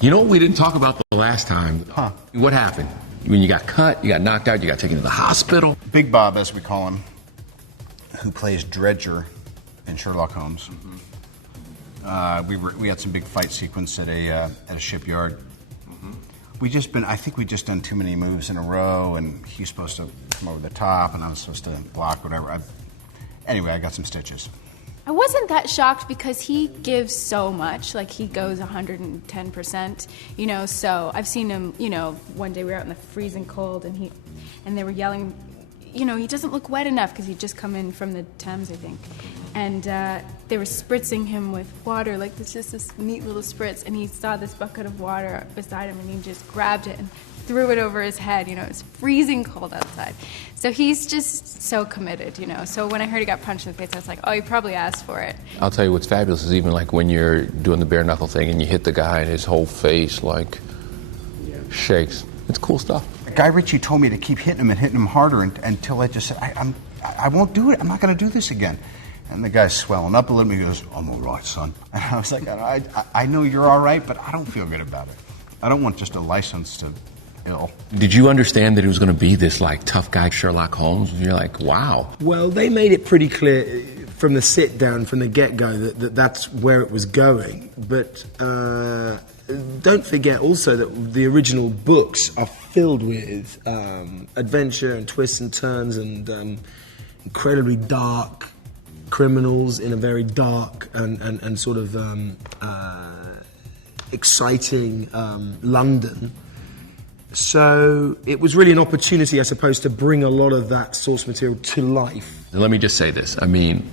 You know what we didn't talk about the last time? Huh. What happened? When you got cut, you got knocked out, you got taken to the hospital. Big Bob, as we call him, who plays Dredger in Sherlock Holmes. We had some big fight sequence at a shipyard. I think we just done too many moves in a row, and he's supposed to come over the top, and I was supposed to block whatever. Anyway, I got some stitches. I wasn't that shocked because he gives so much, like he goes 110%, you know, so I've seen him, you know, one day we were out in the freezing cold and they were yelling, you know, he doesn't look wet enough because he'd just come in from the Thames, I think. And they were spritzing him with water, like this just this neat little spritz, and he saw this bucket of water beside him and he just grabbed it and threw it over his head, you know, it's freezing cold outside. So he's just so committed, you know. So when I heard he got punched in the face, I was like, oh, he probably asked for it. I'll tell you what's fabulous is even like when you're doing the bare knuckle thing and you hit the guy and his whole face like shakes. It's cool stuff. Guy Ritchie told me to keep hitting him harder until I just said, I won't do it. I'm not going to do this again. And the guy's swelling up a little bit. He goes, I'm all right, son. And I was like, I know you're all right, but I don't feel good about it. I don't want just a license to ill. Did you understand that it was going to be this like tough guy Sherlock Holmes? And you're like, wow. Well, they made it pretty clear from the sit down, from the get-go, that that's where it was going. But don't forget also that the original books are filled with adventure and twists and turns and incredibly dark criminals in a very dark and sort of exciting London. So it was really an opportunity, I suppose, to bring a lot of that source material to life. Let me just say this. I mean,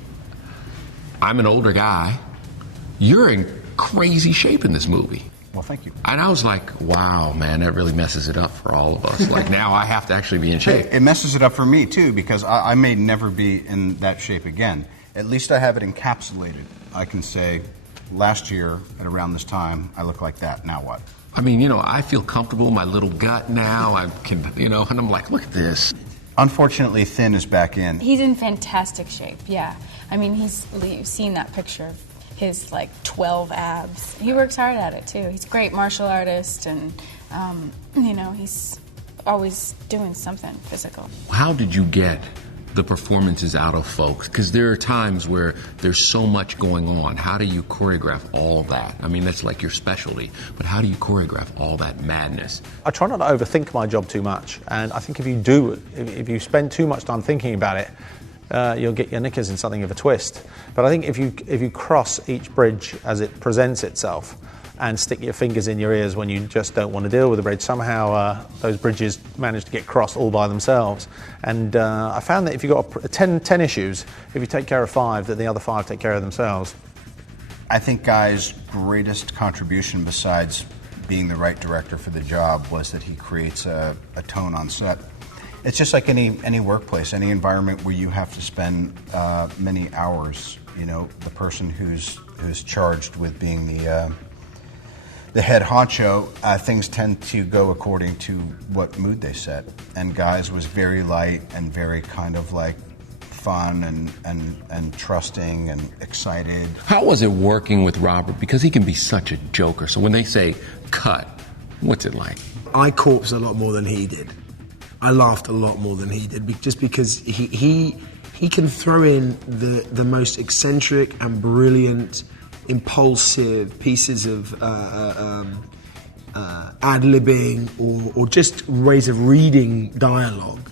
I'm an older guy. You're in crazy shape in this movie. Well, thank you. And I was like, wow, man, that really messes it up for all of us. Like, now I have to actually be in shape. It messes it up for me, too, because I may never be in that shape again. At least I have it encapsulated. I can say, last year at around this time, I look like that. Now what? I mean, you know, I feel comfortable in my little gut now. I can, you know, and I'm like, look at this. Unfortunately, Thin is back in. He's in fantastic shape, yeah. I mean, you've seen that picture of his, like, 12 abs. He works hard at it, too. He's a great martial artist, and, you know, he's always doing something physical. How did you get the performances out of folks? Because there are times where there's so much going on. How do you choreograph all that? I mean, that's like your specialty, but how do you choreograph all that madness? I try not to overthink my job too much, and I think if you spend too much time thinking about it, you'll get your knickers in something of a twist. But I think if you cross each bridge as it presents itself and stick your fingers in your ears when you just don't want to deal with the bridge, somehow those bridges manage to get crossed all by themselves. And I found that if you've got 10 issues, if you take care of 5, that the other 5 take care of themselves. I think Guy's greatest contribution, besides being the right director for the job, was that he creates a tone on set. It's just like any workplace, any environment where you have to spend many hours. You know, the person who's charged with being the head honcho, things tend to go according to what mood they set. And Guy's was very light and very kind of like fun and trusting and excited. How was it working with Robert? Because he can be such a joker. So when they say cut, what's it like? I corpsed a lot more than he did. I laughed a lot more than he did, just because he can throw in the most eccentric and brilliant, impulsive pieces of ad-libbing or just ways of reading dialogue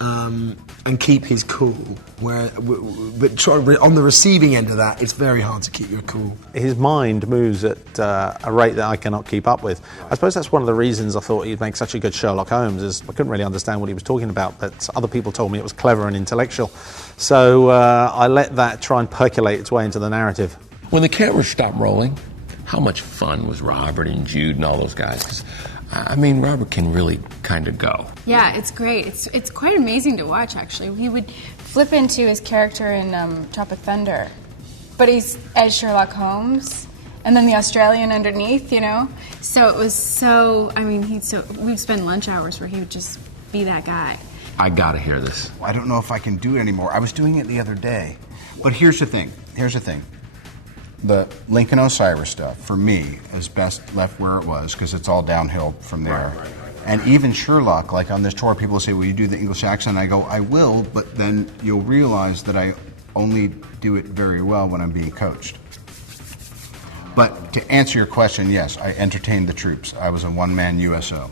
and keep his cool. But on the receiving end of that, it's very hard to keep your cool. His mind moves at a rate that I cannot keep up with. I suppose that's one of the reasons I thought he'd make such a good Sherlock Holmes, is I couldn't really understand what he was talking about, but other people told me it was clever and intellectual. So I let that try and percolate its way into the narrative. When the cameras stopped rolling, how much fun was Robert and Jude and all those guys? 'Cause, I mean, Robert can really kind of go. Yeah, it's great. It's quite amazing to watch, actually. He would flip into his character in Tropic Thunder, but he's as Sherlock Holmes, and then the Australian underneath, you know? So it was so, I mean, we'd spend lunch hours where he would just be that guy. I gotta hear this. I don't know if I can do it anymore. I was doing it the other day. But here's the thing. The Lincoln Osiris stuff, for me, is best left where it was because it's all downhill from there. Right. And even Sherlock, like on this tour, people say, will you do the English accent? I go, I will, but then you'll realize that I only do it very well when I'm being coached. But to answer your question, yes, I entertained the troops. I was a one-man USO.